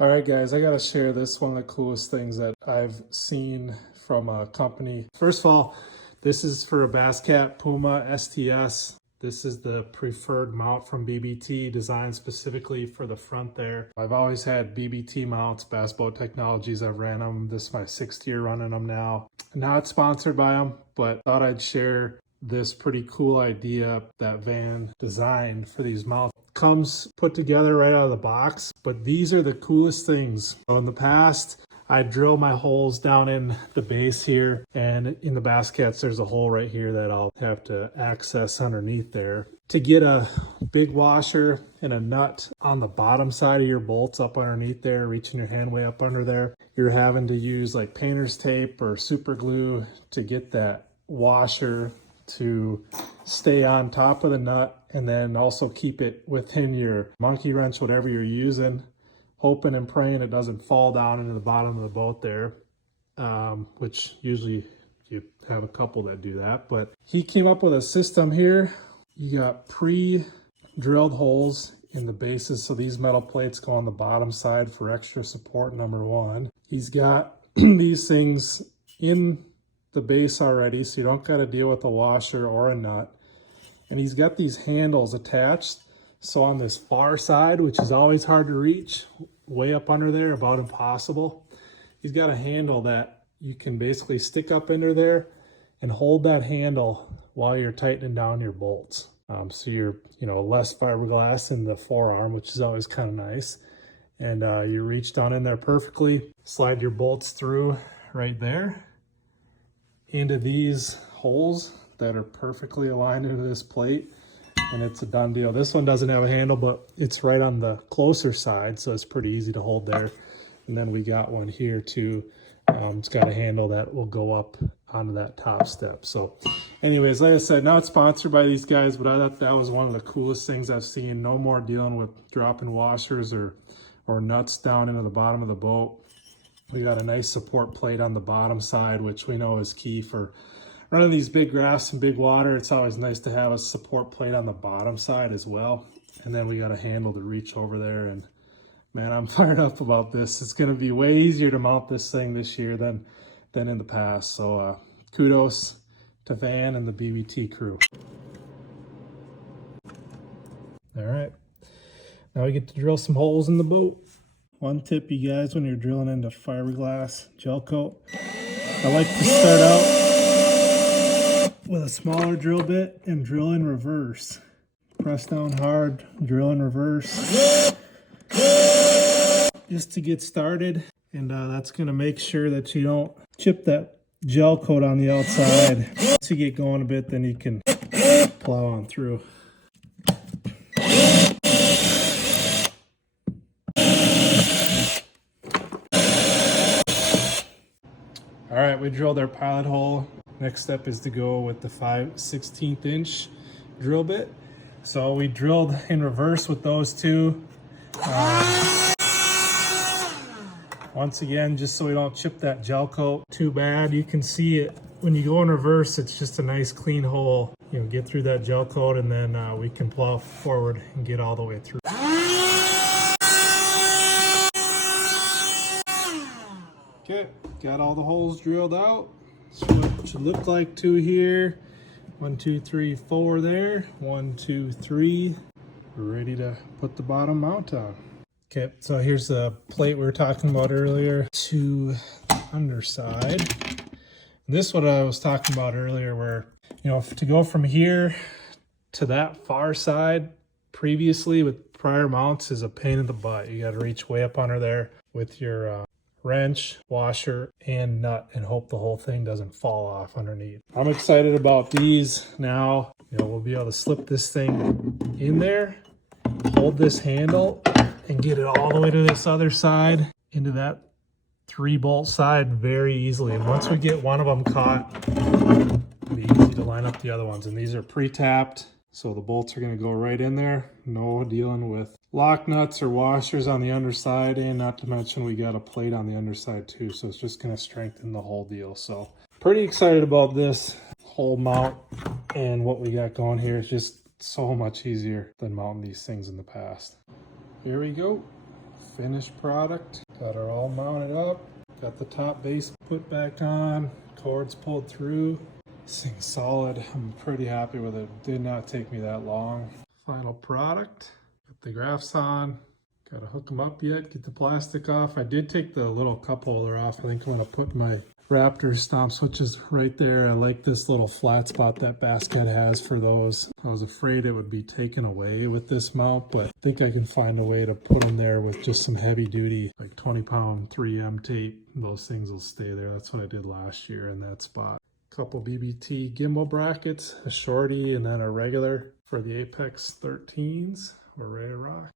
All right, guys, I got to share this. One of the coolest things that I've seen from a company. First of all, this is for a BassCat Puma STS. This is the preferred mount from BBT, designed specifically for the front there. I've always had BBT mounts, Bass Boat Technologies. I've ran them. This is my 6th year running them now. Not sponsored by them, but thought I'd share this pretty cool idea that Van designed for these mounts. Comes put together right out of the box, but these are the coolest things. So in the past, I drill my holes down in the base here, and in the BassCats, there's a hole right here that I'll have to access underneath there. To get a big washer and a nut on the bottom side of your bolts up underneath there, reaching your hand way up under there, you're having to use like painter's tape or super glue to get that washer to stay on top of the nut, and then also keep it within your monkey wrench, whatever you're using, hoping and praying it doesn't fall down into the bottom of the boat there, which usually you have a couple that do that. But he came up with a system here. You got pre-drilled holes in the bases, so these metal plates go on the bottom side for extra support, number one. He's got these things in the base already, so you don't got to deal with a washer or a nut. And he's got these handles attached, so on this far side, which is always hard to reach, way up under there, about impossible, he's got a handle that you can basically stick up under there and hold that handle while you're tightening down your bolts. So you're, less fiberglass in the forearm, which is always kind of nice. And you reach down in there perfectly, slide your bolts through right there into these holes that are perfectly aligned into this plate, and it's a done deal. This one doesn't have a handle, but it's right on the closer side, so it's pretty easy to hold there. And then we got one here too. It's got a handle that will go up onto that top step. So anyways, like I said, not sponsored by these guys, but I thought that was one of the coolest things I've seen. No more dealing with dropping washers or nuts down into the bottom of the boat. We got a nice support plate on the bottom side, which we know is key for running these big graphs and big water. It's always nice to have a support plate on the bottom side as well. And then we got a handle to reach over there. And man, I'm fired up about this. It's going to be way easier to mount this thing this year than in the past. So kudos to Van and the BBT crew. All right, now we get to drill some holes in the boat. One tip, you guys, when you're drilling into fiberglass gel coat, I like to start out with a smaller drill bit and drill in reverse. Press down hard, drill in reverse, just to get started. And that's gonna make sure that you don't chip that gel coat on the outside. Once you get going a bit, then you can plow on through. All right, we drilled our pilot hole. Next step is to go with the 5/16 inch drill bit. So we drilled in reverse with those two. Once again, just so we don't chip that gel coat too bad. You can see it when you go in reverse, it's just a nice clean hole. Get through that gel coat, and then we can plow forward and get all the way through. Okay, got all the holes drilled out. So it should look like 2 here. 1, 2, 3, 4 there. 1, 2, 3. We're ready to put the bottom mount on. Okay, so here's the plate we were talking about earlier to the underside. And this is what I was talking about earlier, where, to go from here to that far side previously with prior mounts is a pain in the butt. You got to reach way up under there with your wrench, washer, and nut, and hope the whole thing doesn't fall off underneath. I'm excited about these now. We'll be able to slip this thing in there, hold this handle, and get it all the way to this other side into that 3-bolt side very easily. And once we get one of them caught, it'll be easy to line up the other ones. And these are pre-tapped, so the bolts are going to go right in there. No dealing with lock nuts or washers on the underside, and not to mention we got a plate on the underside too, so it's just going to strengthen the whole deal. So pretty excited about this whole mount, and what we got going here is just so much easier than mounting these things in the past. Here we go, finished product. Got her all mounted up. Got the top base put back on. Cords pulled through. This thing's solid. I'm pretty happy with it. Did not take me that long. Final product. Got the graphs on. Gotta hook them up yet. Get the plastic off. I did take the little cup holder off. I think I'm gonna put my Raptor stomp switches right there. I like this little flat spot that BassCat has for those. I was afraid it would be taken away with this mount, but I think I can find a way to put them there with just some heavy duty, like 20-pound 3M tape. Those things will stay there. That's what I did last year in that spot. Couple BBT gimbal brackets, a shorty and then a regular for the Apex 13s. We're ready to rock.